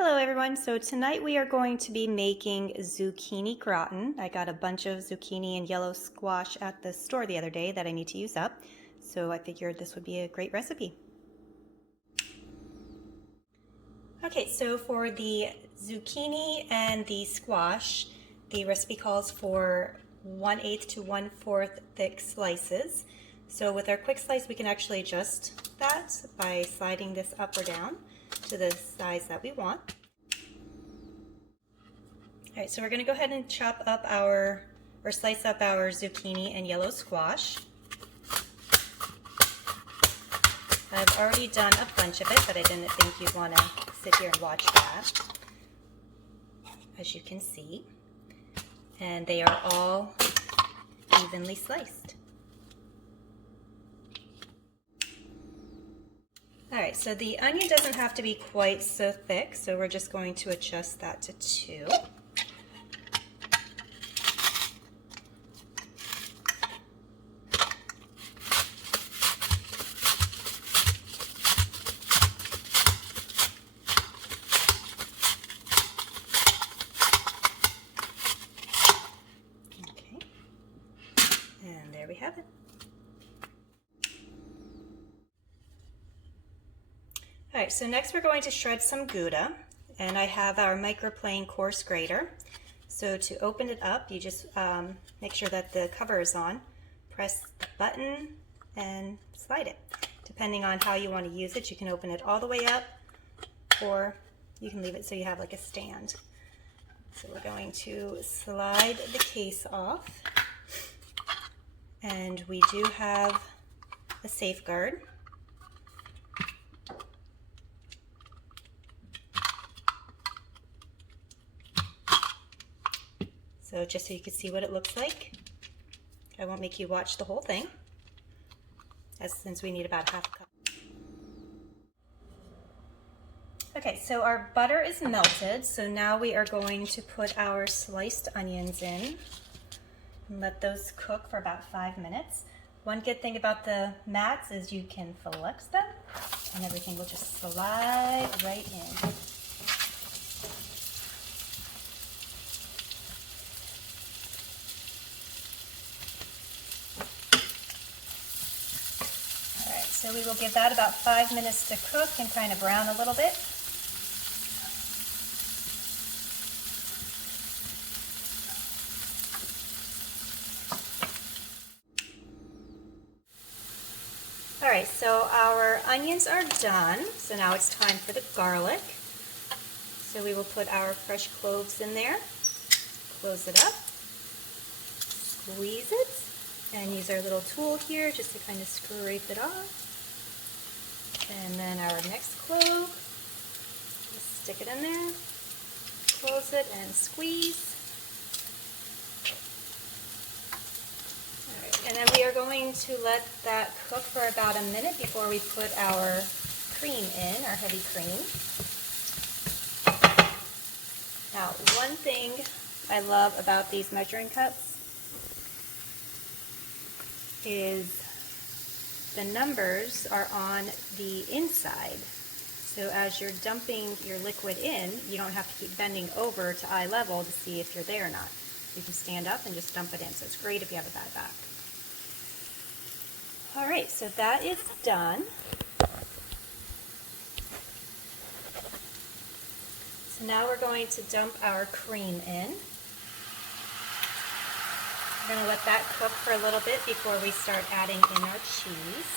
Hello everyone, so tonight we are going to be making zucchini gratin. I got a bunch of zucchini and yellow squash at the store the other day that I need to use up, so I figured this would be a great recipe. Okay, so for the zucchini and the squash, the recipe calls for 1/8 to 1/4 thick slices. So with our quick slice, we can actually adjust that by sliding this up or down to the size that we want. All right, so we're going to go ahead and chop up or slice up our zucchini and yellow squash. I've already done a bunch of it, but I didn't think you'd want to sit here and watch that, as you can see. And they are all evenly sliced. All right, so the onion doesn't have to be quite so thick, so we're just going to adjust that to 2. Okay, and there we have it. All right, so next we're going to shred some Gouda, and I have our microplane coarse grater. So to open it up, you just make sure that the cover is on, press the button, and slide it. Depending on how you want to use it, you can open it all the way up, or you can leave it so you have like a stand. So we're going to slide the case off, and we do have a safeguard. So just so you can see what it looks like. I won't make you watch the whole thing, since we need about half a cup. Okay, so our butter is melted, so now we are going to put our sliced onions in and let those cook for about 5 minutes. One good thing about the mats is you can flex them and everything will just slide right in. So we will give that about 5 minutes to cook and kind of brown a little bit. All right, so our onions are done. So now it's time for the garlic. So we will put our fresh cloves in there, close it up, squeeze it, and use our little tool here just to kind of scrape it off. And then our next clove, just stick it in there, close it and squeeze. All right, and then we are going to let that cook for about a minute before we put our cream in, our heavy cream. Now, one thing I love about these measuring cups is the numbers are on the inside. So as you're dumping your liquid in, you don't have to keep bending over to eye level to see if you're there or not. You can stand up and just dump it in. So it's great if you have a bad back. All right, so that is done. So now we're going to dump our cream in. We're going to let that cook for a little bit before we start adding in our cheese.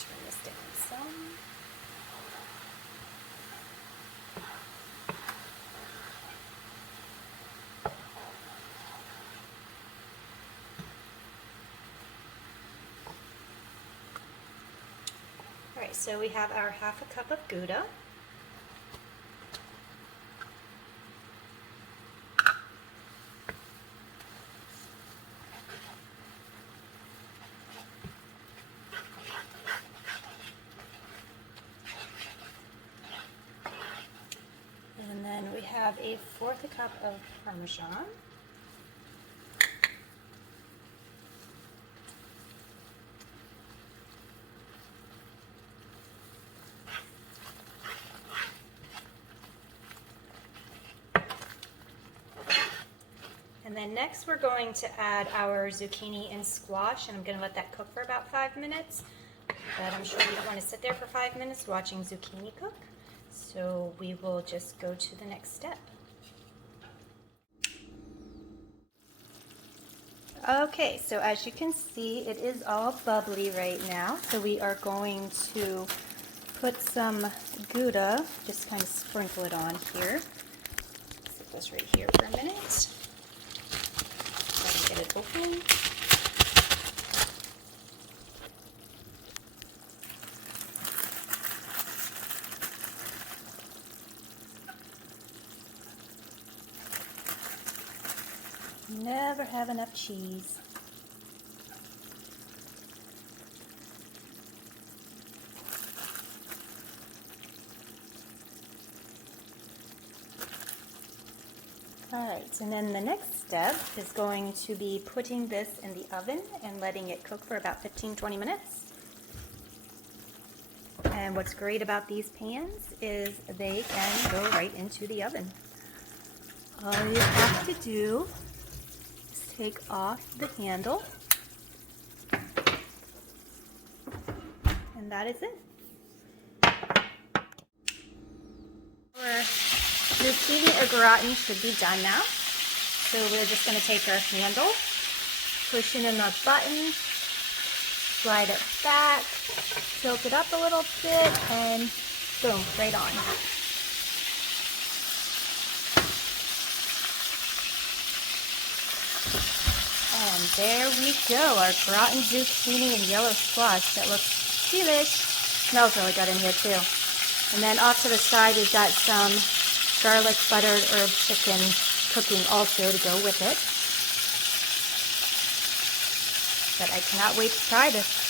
Turn this down some. All right, so we have our 1/2 cup of Gouda. 1/4 cup of Parmesan. And then next we're going to add our zucchini and squash, and I'm going to let that cook for about 5 minutes. But I'm sure you don't want to sit there for 5 minutes watching zucchini cook, so we will just go to the next step. Okay, so as you can see, it is all bubbly right now, so we are going to put some Gouda, just kind of sprinkle it on here. Set this right here for a minute. Get it open. Never have enough cheese. Alright, and then the next step is going to be putting this in the oven and letting it cook for about 15-20 minutes. And what's great about these pans is they can go right into the oven. All you have to do is take off the handle, and that is it. Zucchini or gratin should be done now. So we're just going to take our handle, push it in the button, slide it back, tilt it up a little bit, and boom, right on. And there we go, our gratin zucchini and yellow squash. That looks delish. Smells really good in here too. And then off to the side we've got some garlic buttered herb chicken cooking also to go with it. But I cannot wait to try this.